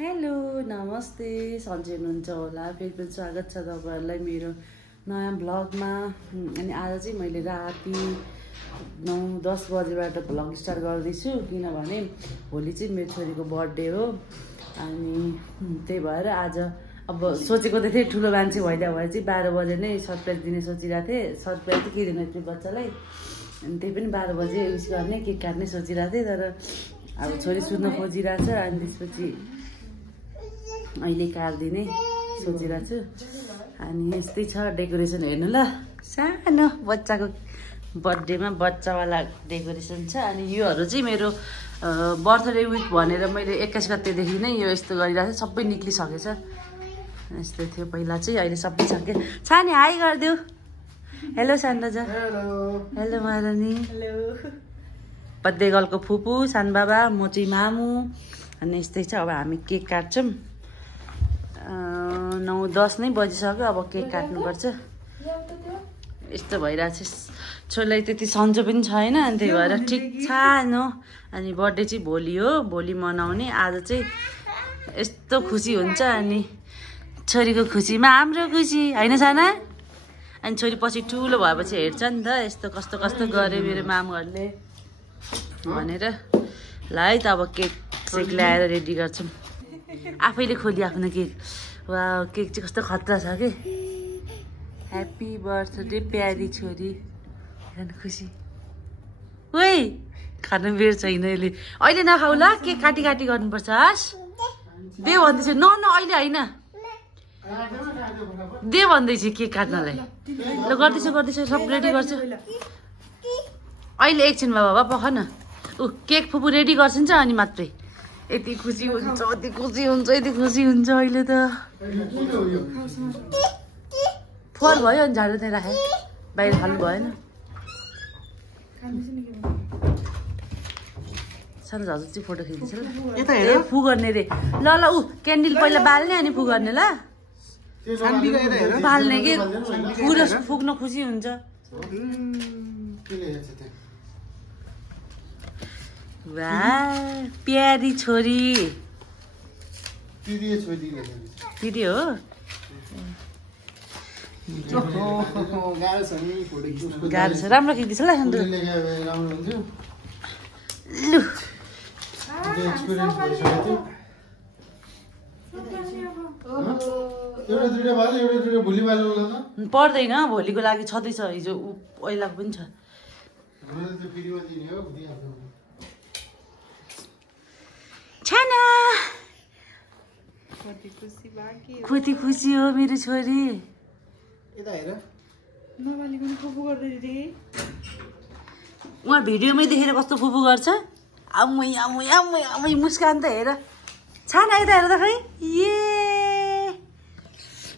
Hello नमस्ते सन्चै हुनुहुन्छ होला फेरि पनि स्वागत छ तपाईँहरूलाई मेरो नयाँ भ्लगमा। अनि आज चाहिँ मैले राति 9-10 बजेबाट भ्लग स्टार्ट गर्दैछु किनभने भोलि चाहिँ मेरो छोरीको बर्थडे हो। अनि त्यही भएर आज अब सोचेको त थिएँ ठुलो मान्छे भइदियो भए चाहिँ 12 बजे नै सरप्राइज दिने सोचिरहेको थिएँ। सरप्राइज चाहिँ के दिनु त्यो बच्चालाई, अनि त्यही पनि 12 बजे उस गर्ने केक काट्ने सोचिरहेको थिएँ। तर अब छोरी सुत्न खोजिरहेको छ अनि त्यसपछि अहिले काट्दिने सोचिरहेको छु। अनि यस्तै छ डेकोरेसन हेर्नु ल, सानो बच्चाको बर्थडेमा बच्चावाला डेकोरेसन छ। अनि योहरू चाहिँ मेरो बर्थडे विक भनेर मैले 21 गतेदेखि नै यो यस्तो गरिरहेको थिएँ, सबै निक्लिसकेछ। यस्तो थियो पहिला चाहिँ, अहिले सबै सक्यो। सानी हाई गरिदेऊ। हेलो सानराजा। हेलो महारानी। हेलो बर्थडे गर्लको फुपू सानबाबा, म चाहिँ मामु। अनि यस्तै छ। अब हामी केक काट्छौँ। 9-10 नै बजिसक्यो, अब केक काट्नुपर्छ। यस्तो भइरहेको छ। छोरीलाई त्यति सन्चो पनि छैन, अनि त्यही भएर ठिक सानो। अनि बर्थडे चाहिँ भोलि हो, भोलि मनाउने। आज चाहिँ यस्तो खुसी हुन्छ, अनि छोरीको खुसीमा हाम्रो खुसी होइन साना। अनि छोरी पछि ठुलो भएपछि हेर्छ नि त यस्तो कस्तो कस्तो गरे मेरो मामुहरूले भनेर। ल है त अब केक सेक ल्याएर रेडी गर्छौँ। आफैले खोली आफ्नो केक। वा केक चाहिँ कस्तो खतरा छ कि। ह्याप्पी बर्थडे प्यारी छोरी। हेर्नु खुसी। ओइ खानु बेर छैन यसले। अहिले नखाऊ ल, केक काटी काटी गर्नुपर्छ। हस् दे भन्दैछु। न अहिले होइन, दे भन्दैछु केक काट्नलाई। ल गर्दैछु सब रेडी गर्छु अहिले। एकछिन बाबा पख न। केक फुपू रेडी गर्छिन्छ अनि मात्रै। यति खुसी हुन्छ, यति खुसी हुन्छ, यति खुसी हुन्छ। अहिले त फोहोर भयो अनि झाडु त्यहाँ राखेँ, बाहिर फाल्नु भएन। सानो झाजु चाहिँ फोटो खिच्दैछ ल। ए फु गर्ने रे। ल ल क्यान्डल पहिला बाल्ने अनि फु गर्ने ल। बाल्ने कि फुक्न खुसी हुन्छ। वाह प्यारी छोरी। दिदी हो। गाह्रो छ, राम्रो खिच्दैछ ल सन्तु। लु पर्दैन, भोलिको लागि छँदैछ। हिजो पहिलाको पनि छ। छाना कति खुसी हो मेरो छोरी। उहाँ भिडियोमै देखेर कस्तो फुफु गर्छ। आमै आमै आमै आमै मुस्कान त हेर। छाना यता हेर त खै। ए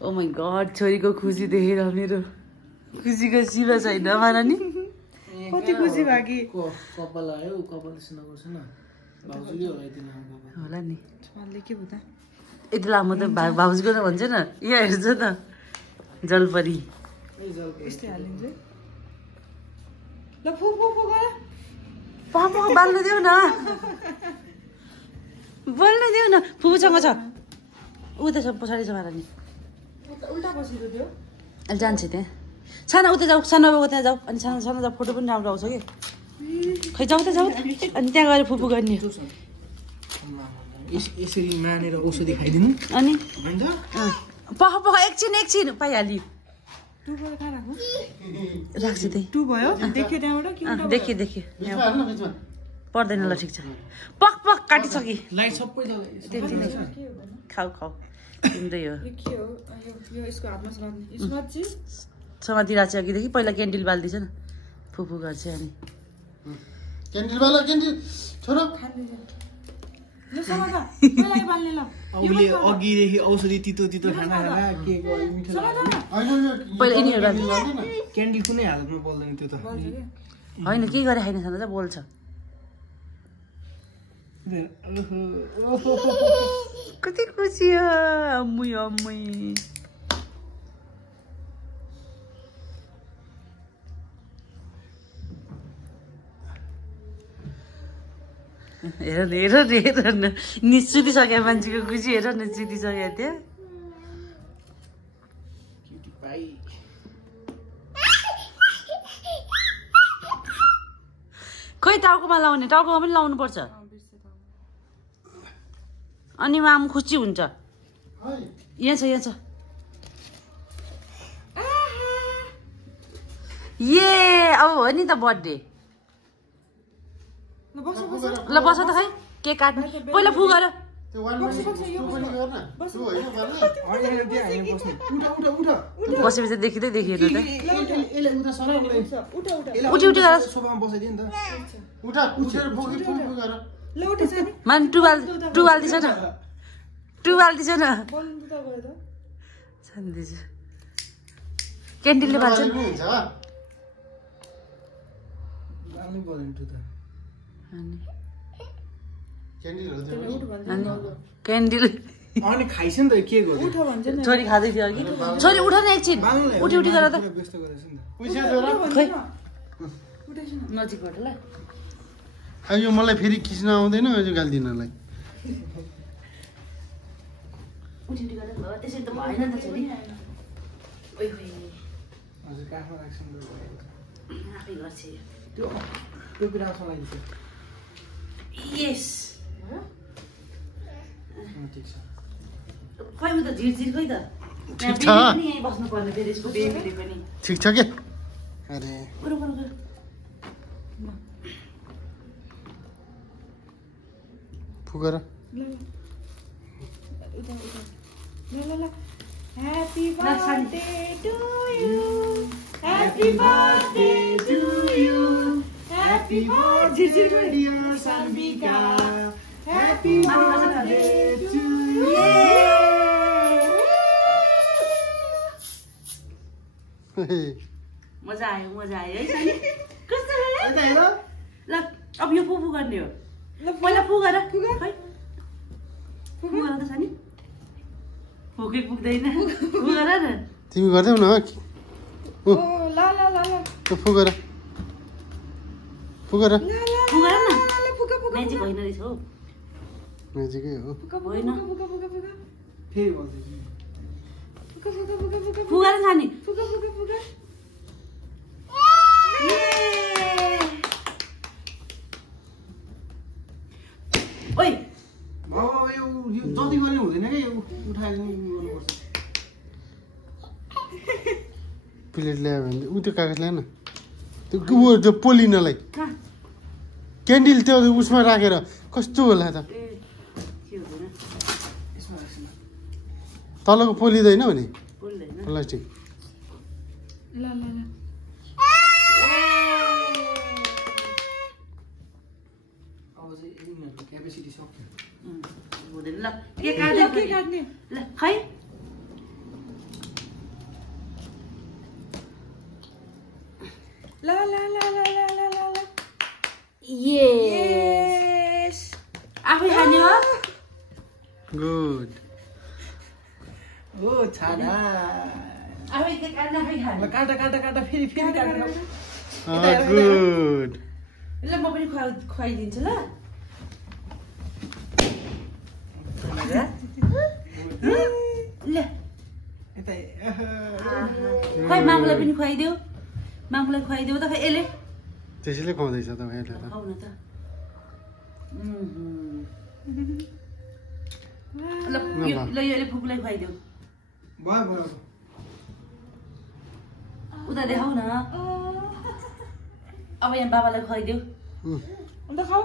ओ माई गड, छोरीको खुसी देखेर मेरो खुसीको सीमा छैन माना नि। कति खुसी भयो कि। कपाल आयो, कपाल सुनाउँछ न भाउजूले होला नि। के हुँदा यति लामो त भाउजूको त भन्छ न। यहाँ हेर्छ त जलपरी यस्तै हालिन्छ। ल फु फु फु गर। पापा बाल्नु देऊ न, बोल्नु देऊ न। फुपूसँग छ उता छ, पछाडि छ मारा नि। उल्टा बसेको थियो। अहिले जान्छ त्यहाँ। सानो उता जाऊ, सानो बाबुको त्यहाँ जाऊ। अनि सानो सानो जाऊ, फोटो पनि राम्रो आउँछ कि। खै जाऊ त जाऊ। अनि त्यहाँ गएर फुपू गर्ने। यसरी मानेर औषधि खाइदिनु। अनि पख पख एकछिन पाइहाल्यो। राख्छु त्यही। टु भयो देख्यो त्यहाँबाट। देखियो पर्दैन ल, ठिक छ। पक पक काटिसके। लाइट सबै त्यति नै खाऊ तिम्रै हो। समातिरहेको छ अघिदेखि। पहिला क्यान्डल बाल्दैछ न, फुफु गर्छ। अनि क्यान्डल बाला क्यान्डल छोरो। अघिदेखि औषधि तितो तितो खाना के पहिला यिनीहरू क्यान्डी कुनै हालतमा बोल्दैन त्यो त होइन। के गरे खाइन खाँदा चाहिँ बोल्छ। कति खुसी हो। अम्मै अम्मै हेर न सुतिसक्यो मान्छेको खुसी हेर न सुतिसक्यो त्यो खोइ टाउकोमा लाउने टाउकोमा पनि लाउनु पर्छ अनि माम खुसी हुन्छ यहाँ छ ये अब हो नि त बर्थडे ल बस त खै केक काट्ने पहिला फु गर बसेपछि देखिँदै देखिएन त उठी गर मान टुवाल दिन्छ न छान्दैछ क्यान्डिलले बाल्छ क्यान्डिल अनि खाइस नि त के गर्छ छोरी खाँदै थियो अघि छोरी उठ न एकछिन उठी गर त नजिकबाट ल यो मलाई फेरि खिच्न आउँदैन यो गाल्दिनलाई उठी गर त्यसरी त भएन नि त छोरी हजुर काखमा राख्छ आफै गर्छ त्यो बिराउँछ लागि छ यस ठिक छ खै म त झिरझिर खै त ठिक छ यहीँ बस्नु पर्ने फेरि यसको बेबीले पनि ठिक छ के अरे फुगर Happy birthday to you. Happy birthday to you. Happy birthday dear Sanvika. Happy birthday to you. मजा आयो है सानी कस्तो लाग्यो ल अब यो फुफु गर्ने हो ल पहिला फु गर खै फु गर त सानी फुकै पुग्दैन फु गर न तिमी गर्दैौ न ओ ल फु गर न म्याजिक होइन रहेछ हौ म्याजिकै हो होइन फेरि भन्छु फु गर सानी ओइ बाबा यो जति गर्ने हुँदैन क्या यो उठाएर गर्नुपर्छ प्लेट ल्यायो भने उ त्यो कागज ल्याएन त्यो पोलिनलाई क्यान्डिल त्यो उसमा राखेर कस्तो होला त तलको पोलिँदैन भने प्लास्टिक ल अब चाहिँ यिनीहरूको क्यापेसिटी सक्यो हुँदैन ल के काट्ने ल खै ल यस आफै खाने हो गुड ओ छाडा आफै के काट्ने आफै खाने ल काटा फेरि काटेर गुड ल म पनि खुवाइदिन्छु ल ल यता खै मामुलाई पनि खुवाइदेऊ मामुलाई खुवाइदेऊ त खै यसले त्यसैले खुवाउँदैछ तपाईँहरूले त खाऊ न त ल यसले फुपूलाई खुवाइदेऊ भयो उता देखाऊ न अब यहाँ बाबालाई खुवाइदेऊ अन्त खाऊ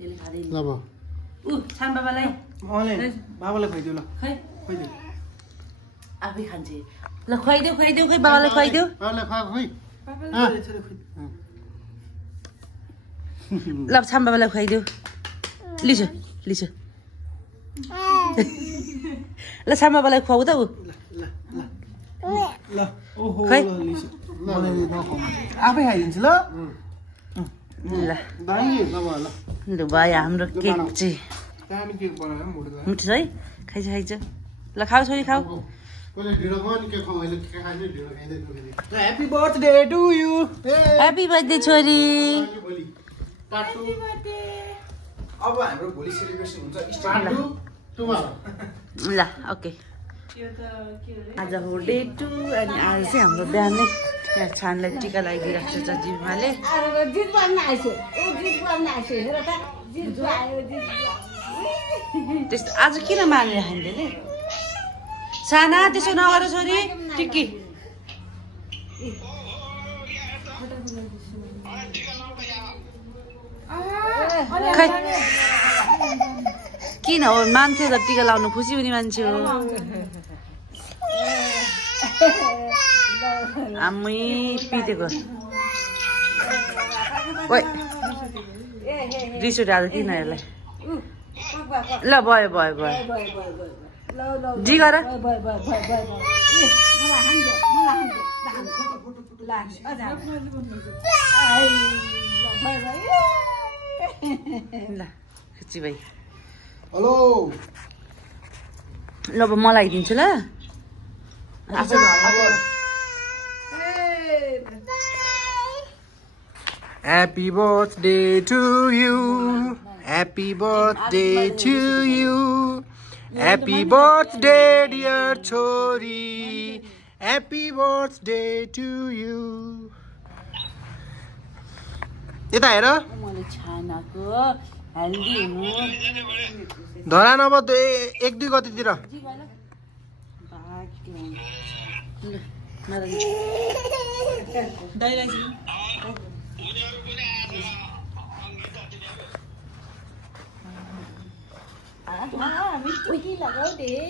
यसले खाँदैन ल भयो ऊ छान बाबालाई बाबालाई खुवाइदियो ल खै खुवाइदियो आफै खान्छ ल खुवाइदेऊ खै बाबालाई खुवाइदेऊ बाबालाई खुवाएको खै ल छाम बाबालाई खुवाइदेऊ लिसो ल छाम बाबालाई खुवाऊ त ऊ ल ओहो खै आफै खाइदिन्छु ल ल ल लु भयो हाम्रो केक चाहिँ दामी केक बनायो मोटो मिठो है खाइज ल खाऊ छोरी खाऊ happy birthday to you happy birthday छोरी पार्ट 2 अब हाम्रो भोलि सेलिब्रेसन हुन्छ स्टार्ट टुमारो ल ओके आज हो डे 2 अनि आज चाहिँ हाम्रो बिहानै यहाँ छानलाई टिका लगाइदिइरहेको छ जिम्माले त्यस्तो आज किन मानिराख्नु त्यसले साना त्यसो नगर छोरी टिक्की खै किन हो मान्छे त टिका लाउनु खुसी हुने मान्छे हो आमै पिटेको रिस उठ्यो आज किन यसलाई ल भयो भयो भयो जी गर ल खुसी भाइ हेलो ल अब मलाई दिन्छु ल Happy birthday to you. Happy birthday to you. Happy birthday dear Chori. Happy birthday to you. यता हेर मैले छानाको हेल्दी हुनु धरा नभए 1-2 गतितिर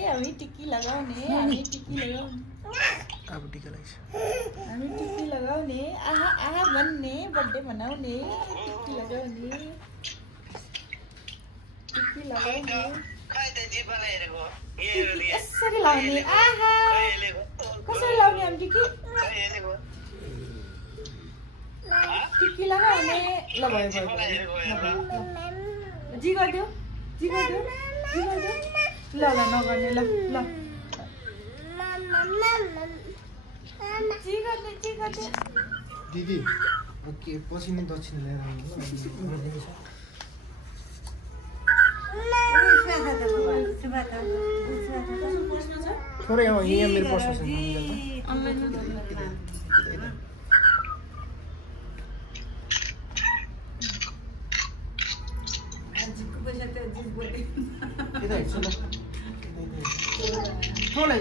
हामी टिकी लगाउने अब टिकी लगाउने आहा आहा भन्ने बर्थडे मनाउने टिकी लगाउने यसरी लाउने आहा कसरी लाउने हामी टिकी लगाउने ल भयो जी गरिदियो ल नगर्ने ल जी गर्ने दिदी के पछि नै दक्षिण ल्याएर आउनु थोरै यहाँ मेरो पर्छ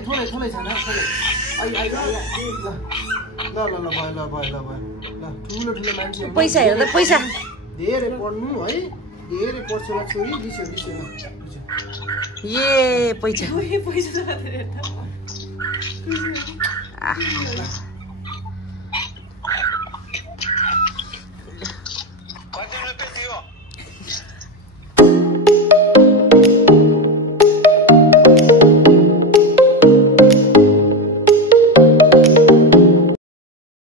थोरै छ न ल भयो ठुलो मान्छे पैसा हेर त पैसा धेरै पढ्नु है धेरै पढ्छ होला छोरी दिसो ए पैसा